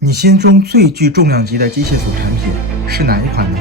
你心中最具重量级的机械组产品是哪一款呢？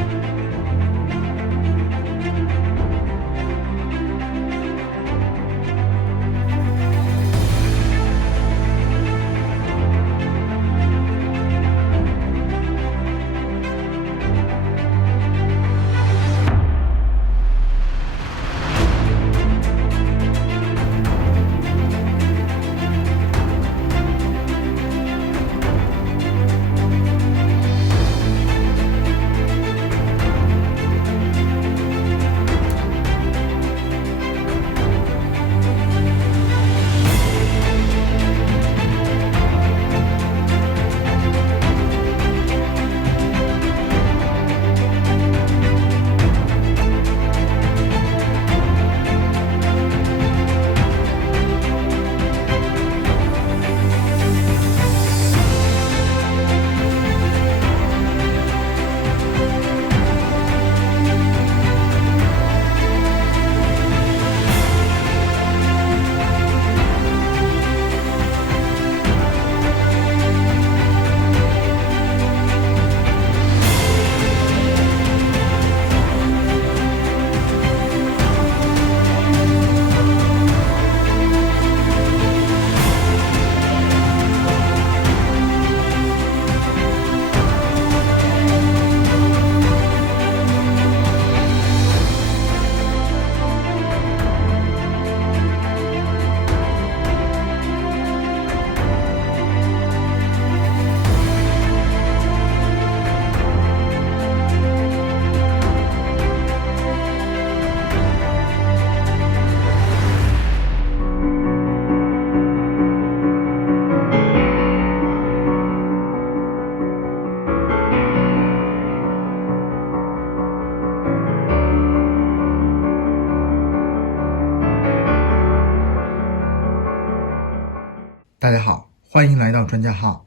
大家好，欢迎来到专家号。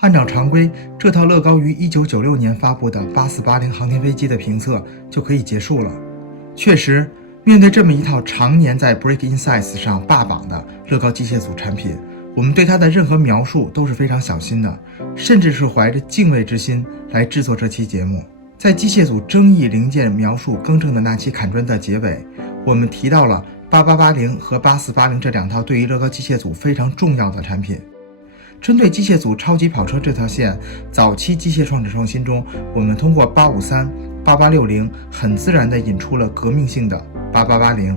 按照常规，这套乐高于1996年发布的8480航天飞机的评测就可以结束了。确实，面对这么一套常年在 Break Insights 上霸榜的乐高机械组产品，我们对它的任何描述都是非常小心的，甚至是怀着敬畏之心来制作这期节目。在机械组争议零件描述更正的那期砍砖的结尾，我们提到了8880和8480这两套对于乐高机械组非常重要的产品。针对机械组超级跑车这条线，早期机械创新中，我们通过853、8860很自然地引出了革命性的8880，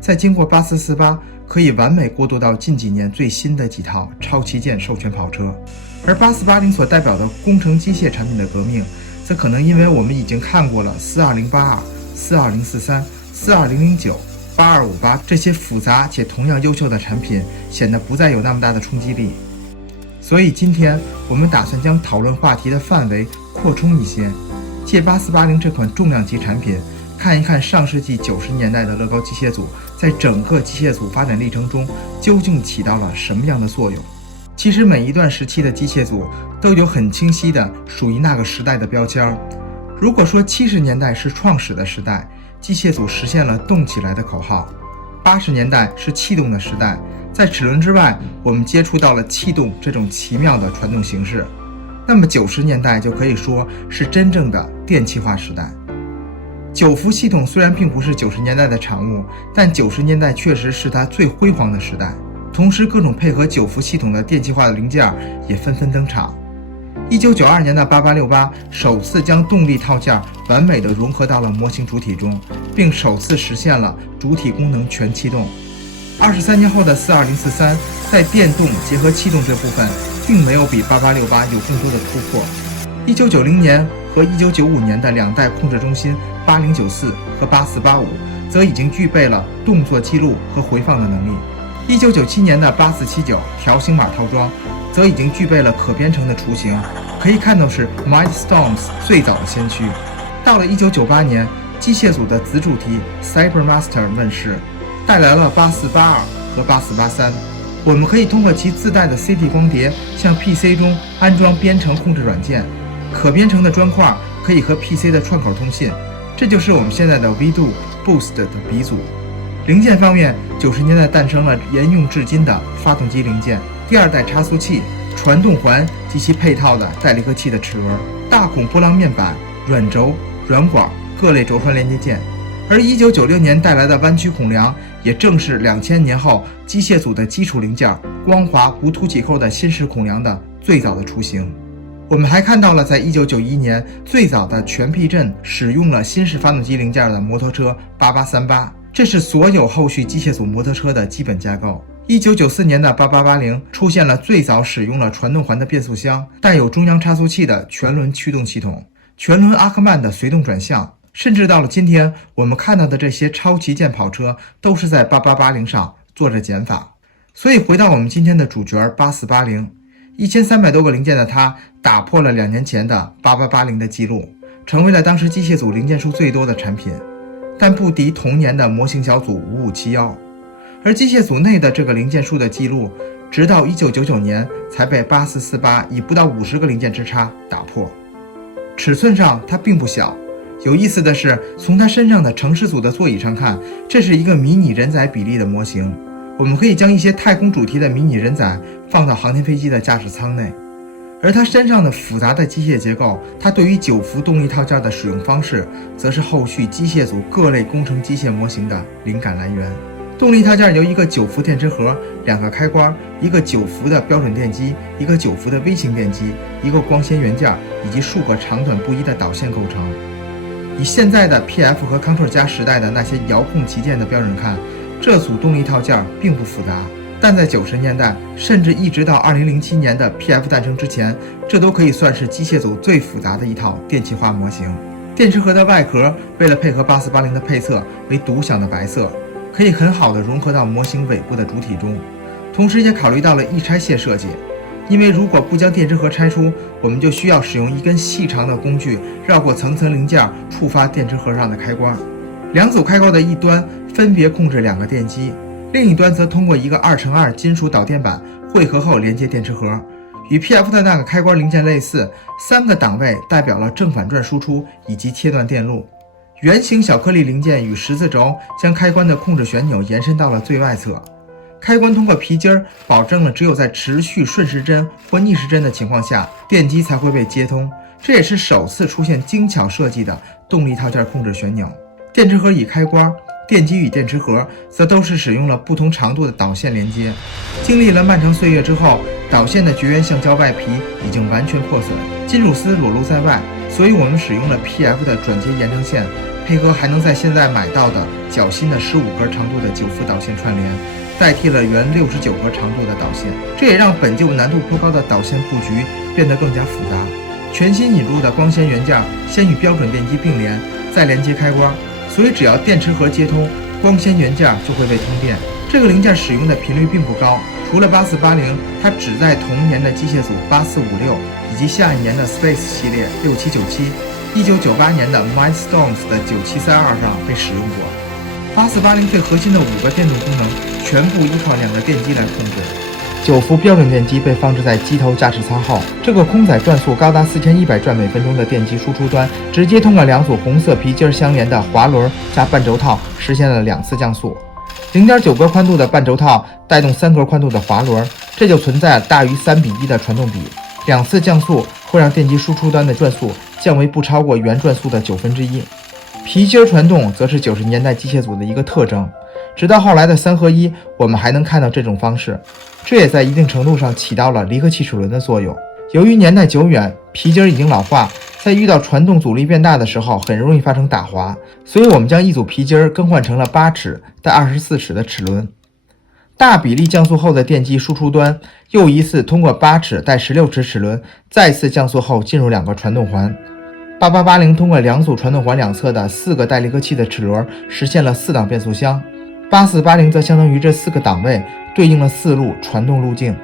再经过8448，可以完美过渡到近几年最新的几套超旗舰授权跑车。而8480所代表的工程机械产品的革命，则可能因为我们已经看过了42082、42043、42009、8258这些复杂且同样优秀的产品，显得不再有那么大的冲击力。所以今天我们打算将讨论话题的范围扩充一些，借8480这款重量级产品，看一看上世纪90年代的乐高机械组在整个机械组发展历程中究竟起到了什么样的作用。其实每一段时期的机械组都有很清晰的属于那个时代的标签。如果说70年代是创始的时代，机械组实现了动起来的口号；80年代是气动的时代，在齿轮之外，我们接触到了气动这种奇妙的传动形式。那么90年代就可以说是真正的电气化时代。9伏系统虽然并不是90年代的产物，但90年代确实是它最辉煌的时代。同时，各种配合9伏系统的电气化的零件也纷纷登场。1992年的8868首次将动力套件完美地融合到了模型主体中，并首次实现了主体功能全气动。23年后的42043在电动结合气动这部分并没有比8868有更多的突破。1990年和1995年的两代控制中心8094和8485则已经具备了动作记录和回放的能力。1997年的8479条形码套装则已经具备了可编程的雏形，可以看到是 Mindstorms 最早的先驱。到了1998年，机械组的子主题 Cybermaster 问世，带来了8482和8483。我们可以通过其自带的 CD 光碟向 PC 中安装编程控制软件，可编程的砖块可以和 PC 的串口通信，这就是我们现在的 Vdo Boost 的鼻祖。零件方面，90年代诞生了沿用至今的发动机零件、第二代差速器、传动环及其配套的带离合器的齿轮、大孔波浪面板、软轴、软管、各类轴传连接件。而1996年带来的弯曲孔梁，也正是2000年后机械组的基础零件光滑无凸起扣的新式孔梁的最早的雏形。我们还看到了在1991年最早的全避震使用了新式发动机零件的摩托车8838，这是所有后续机械组摩托车的基本架构。1994年的8880出现了最早使用了传动环的变速箱，带有中央差速器的全轮驱动系统，全轮阿克曼的随动转向，甚至到了今天，我们看到的这些超旗舰跑车都是在8880上做着减法。所以回到我们今天的主角8480，1300多个零件的它打破了2年前的8880的记录，成为了当时机械组零件数最多的产品，但不敌同年的模型小组5571。而机械组内的这个零件数的记录，直到1999年才被8448以不到50个零件之差打破。尺寸上它并不小，有意思的是，从它身上的城市组的座椅上看，这是一个迷你人载比例的模型。我们可以将一些太空主题的迷你人载放到航天飞机的驾驶舱内。而它身上的复杂的机械结构，它对于9伏动力套件的使用方式，则是后续机械组各类工程机械模型的灵感来源。动力套件由一个9伏电池盒、2个开关、一个9伏的标准电机、一个9伏的微型电机、一个光纤元件以及数个长短不一的导线构成。以现在的 PF 和 Control 加时代的那些遥控旗舰的标准看，这组动力套件并不复杂，但在90年代，甚至一直到2007年的 PF 诞生之前，这都可以算是机械组最复杂的一套电气化模型。电池盒的外壳为了配合8480的配色为独享的白色，可以很好的融合到模型尾部的主体中，同时也考虑到了易拆卸设计。因为如果不将电池盒拆出，我们就需要使用一根细长的工具绕过层层零件触发电池盒上的开关。2组开关的一端分别控制2个电机，另一端则通过一个2×2金属导电板汇合后连接电池盒。与 PF 的那个开关零件类似，3个档位代表了正反转输出以及切断电路。圆形小颗粒零件与十字轴将开关的控制旋钮延伸到了最外侧。开关通过皮筋保证了只有在持续顺时针或逆时针的情况下，电机才会被接通。这也是首次出现精巧设计的动力套件控制旋钮。电池盒与开关，电机与电池盒则都是使用了不同长度的导线连接。经历了漫长岁月之后，导线的绝缘橡胶外皮已经完全破损，金属丝裸露在外，所以我们使用了 PF 的转接延长线，配合还能在现在买到的较新的15格长度的9伏导线串联，代替了原69格长度的导线，这也让本就难度颇高的导线布局变得更加复杂。全新引入的光纤元件先与标准电机并联，再连接开关，所以只要电池盒接通，光纤元件就会被通电。这个零件使用的频率并不高，除了8480，它只在同年的机械组8456以及下一年的 Space 系列6797，1998年的 Milestones 的9732上被使用过。8480最核心的5个电动功能，全部依靠2个电机来控制。9伏标准电机被放置在机头驾驶舱后，这个空载转速高达4100转每分钟的电机输出端，直接通过2组红色皮筋相连的滑轮加半轴套，实现了2次降速。0.9格宽度的半轴套带动3格宽度的滑轮，这就存在大于3:1的传动比。2次降速会让电机输出端的转速降为不超过原转速的1/9。皮筋传动则是90年代机械组的一个特征，直到后来的3合1，我们还能看到这种方式，这也在一定程度上起到了离合器齿轮的作用。由于年代久远，皮筋已经老化，在遇到传动阻力变大的时候，很容易发生打滑，所以我们将一组皮筋更换成了8齿带24齿的齿轮。大比例降速后的电机输出端又一次通过8齿带16齿齿轮再次降速后进入2个传动环。8880通过2组传动环两侧的4个带离合器的齿轮实现了4档变速箱，8480则相当于这4个档位对应了4路传动路径。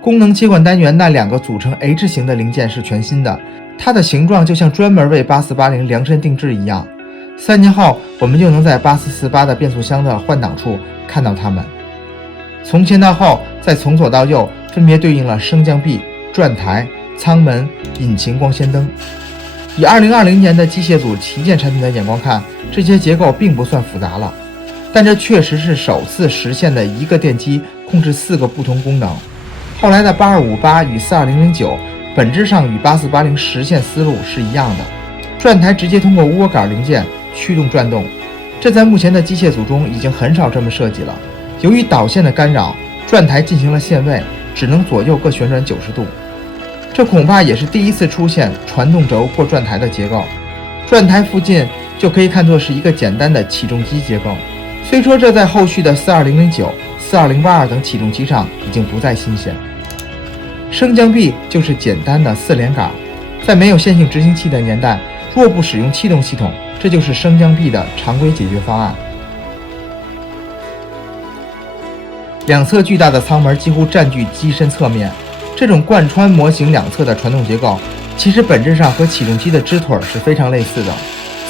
功能切换单元那2个组成 H 型的零件是全新的，它的形状就像专门为8480量身定制一样。3年后，我们就能在8448的变速箱的换挡处看到它们。从前到后，再从左到右，分别对应了升降臂、转台、舱门、引擎光纤灯。以2020年的机械组旗舰产品的眼光看，这些结构并不算复杂了，但这确实是首次实现的一个电机控制4个不同功能。后来的8258与42009本质上与8480实现思路是一样的，转台直接通过涡杆零件驱动转动，这在目前的机械组中已经很少这么设计了。由于导线的干扰，转台进行了限位，只能左右各旋转90度。这恐怕也是第一次出现传动轴过转台的结构。转台附近就可以看作是一个简单的起重机结构，虽说这在后续的42009、42082等起重机上已经不再新鲜。升降臂就是简单的4连杆，在没有线性执行器的年代，若不使用气动系统，这就是升降臂的常规解决方案。两侧巨大的舱门几乎占据机身侧面，这种贯穿模型两侧的传动结构，其实本质上和起重机的支腿是非常类似的。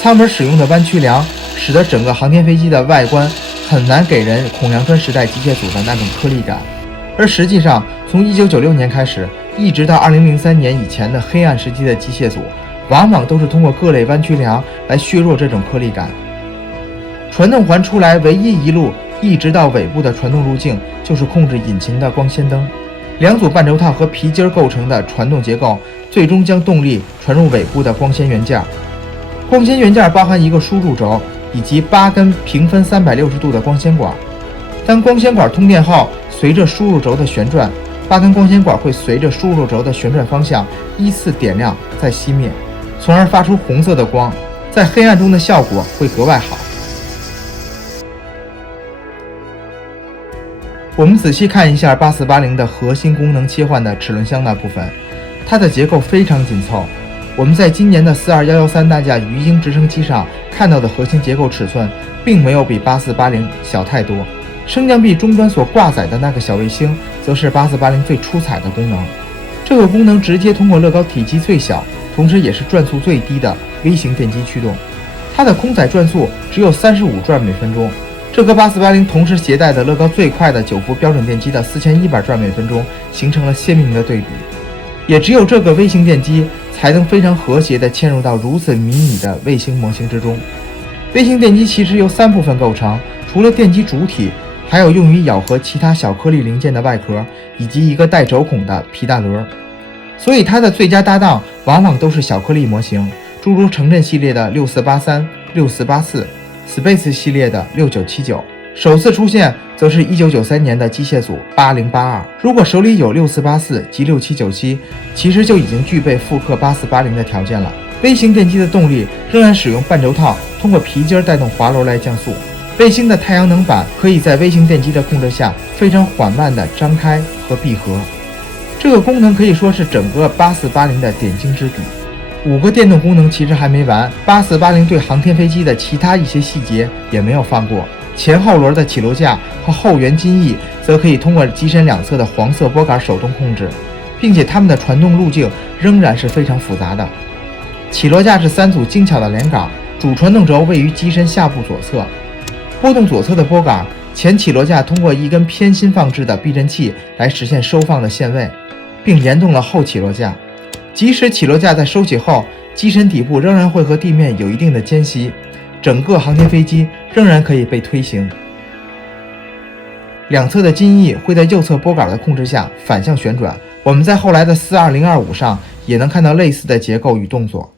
舱门使用的弯曲梁，使得整个航天飞机的外观很难给人孔梁砖时代机械组的那种颗粒感。而实际上，从1996年开始，一直到2003年以前的黑暗时期的机械组，往往都是通过各类弯曲梁来削弱这种颗粒感。传动环出来唯一一路一直到尾部的传动路径，就是控制引擎的光纤灯。两组半轴套和皮筋构成的传动结构，最终将动力传入尾部的光纤元件。光纤元件包含一个输入轴以及8根平分360度的光纤管。当光纤管通电后，随着输入轴的旋转，8根光纤管会随着输入轴的旋转方向依次点亮再熄灭，从而发出红色的光，在黑暗中的效果会格外好。我们仔细看一下8480的核心功能切换的齿轮箱那部分，它的结构非常紧凑。我们在今年的42113大架鱼鹰直升机上看到的核心结构尺寸，并没有比8480小太多。升降臂终端所挂载的那个小卫星，则是8480最出彩的功能。这个功能直接通过乐高体积最小，同时也是转速最低的微型电机驱动。它的空载转速只有35转每分钟，这和8480同时携带的乐高最快的9伏标准电机的4100转每分钟形成了鲜明的对比。也只有这个微型电机才能非常和谐地嵌入到如此迷你的卫星模型之中。微型电机其实由3部分构成，除了电机主体，还有用于咬合其他小颗粒零件的外壳，以及一个带轴孔的皮带轮。所以它的最佳搭档往往都是小颗粒模型，诸如城镇系列的6483、6484、Space 系列的6979，首次出现则是1993年的机械组8082。如果手里有6484及6797，其实就已经具备复刻8480的条件了。微型电机的动力仍然使用半轴套，通过皮筋带动滑轮来降速。卫星的太阳能板可以在微型电机的控制下非常缓慢地张开和闭合，这个功能可以说是整个8480的点睛之笔。5个电动功能其实还没完，8480对航天飞机的其他一些细节也没有放过。前后轮的起落架和后缘襟翼则可以通过机身两侧的黄色拨杆手动控制，并且它们的传动路径仍然是非常复杂的。起落架是3组精巧的连杆，主传动轴位于机身下部左侧，拨动左侧的拨杆，前起落架通过一根偏心放置的避震器来实现收放的限位，并联动了后起落架。即使起落架在收起后，机身底部仍然会和地面有一定的间隙，整个航天飞机仍然可以被推行。两侧的襟翼会在右侧拨杆的控制下反向旋转，我们在后来的42025上也能看到类似的结构与动作。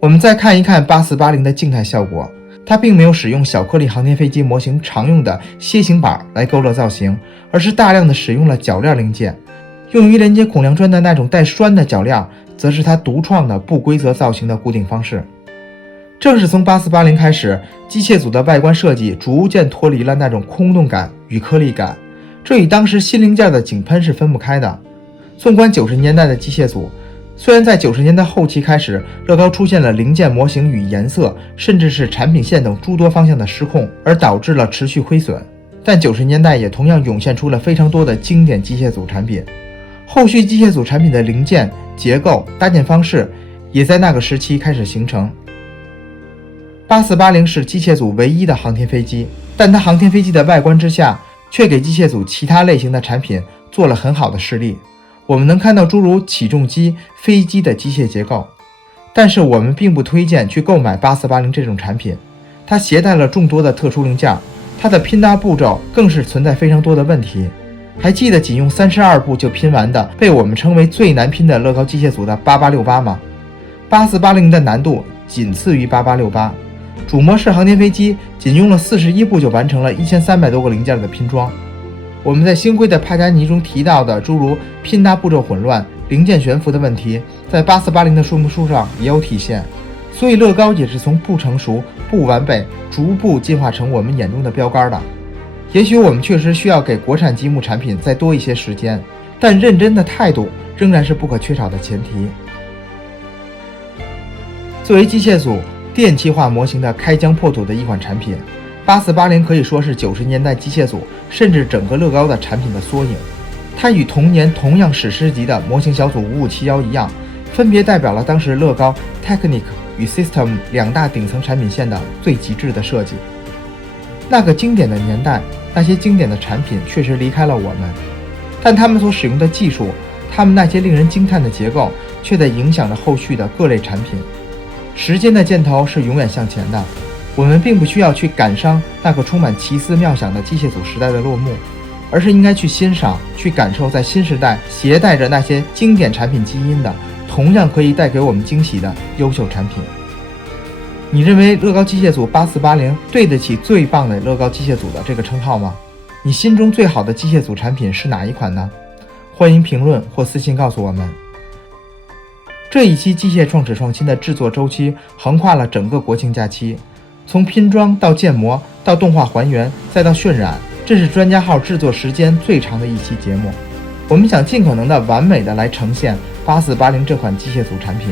我们再看一看8480的静态效果，它并没有使用小颗粒航天飞机模型常用的楔形板来勾勒造型，而是大量的使用了铰链零件。用于连接孔梁砖的那种带栓的铰链，则是它独创的不规则造型的固定方式。正是从8480开始，机械组的外观设计逐渐脱离了那种空洞感与颗粒感，这与当时新零件的井喷是分不开的。纵观90年代的机械组，虽然在90年代后期开始，乐高出现了零件模型与颜色，甚至是产品线等诸多方向的失控，而导致了持续亏损，但90年代也同样涌现出了非常多的经典机械组产品。后续机械组产品的零件、结构、搭建方式也在那个时期开始形成。8480是机械组唯一的航天飞机，但它航天飞机的外观之下，却给机械组其他类型的产品做了很好的示例。我们能看到诸如起重机、飞机的机械结构，但是我们并不推荐去购买8480这种产品，它携带了众多的特殊零件，它的拼搭步骤更是存在非常多的问题。还记得仅用32步就拼完的被我们称为最难拼的乐高机械组的8868吗？8480的难度仅次于8868，主模式航天飞机仅用了41步就完成了1300多个零件的拼装。我们在星辉的帕加尼中提到的诸如拼搭步骤混乱、零件悬浮的问题，在8480的说明书上也有体现。所以乐高也是从不成熟、不完备，逐步进化成我们眼中的标杆的。也许我们确实需要给国产积木产品再多一些时间，但认真的态度仍然是不可缺少的前提。作为机械组电气化模型的开疆破土的一款产品，8480可以说是90年代机械组甚至整个乐高的产品的缩影。它与同年同样史诗级的模型小组5571一样，分别代表了当时乐高 Technic 与 System 两大顶层产品线的最极致的设计。那个经典的年代，那些经典的产品确实离开了我们，但他们所使用的技术，他们那些令人惊叹的结构，却在影响着后续的各类产品。时间的箭头是永远向前的，我们并不需要去感伤那个充满奇思妙想的机械组时代的落幕，而是应该去欣赏、去感受在新时代携带着那些经典产品基因的，同样可以带给我们惊喜的优秀产品。你认为乐高机械组8480对得起最棒的乐高机械组的这个称号吗？你心中最好的机械组产品是哪一款呢？欢迎评论或私信告诉我们。这一期机械创始创新的制作周期横跨了整个国庆假期，从拼装到建模到动画还原再到渲染，这是专家号制作时间最长的一期节目。我们想尽可能的完美的来呈现8480这款机械组产品，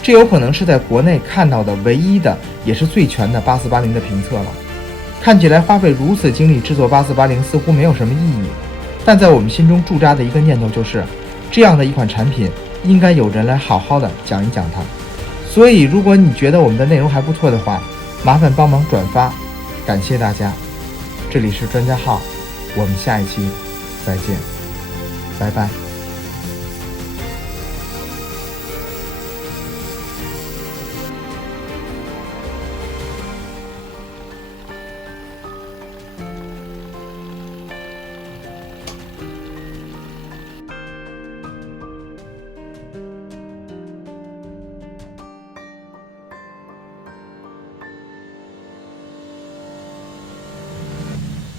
这有可能是在国内看到的唯一的也是最全的8480的评测了。看起来花费如此精力制作8480似乎没有什么意义，但在我们心中驻扎的一个念头就是，这样的一款产品应该有人来好好的讲一讲它。所以如果你觉得我们的内容还不错的话，麻烦帮忙转发，感谢大家。这里是专家号，我们下一期再见，拜拜。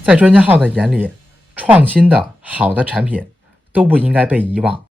在专家号的眼里，创新的好的产品都不应该被遗忘。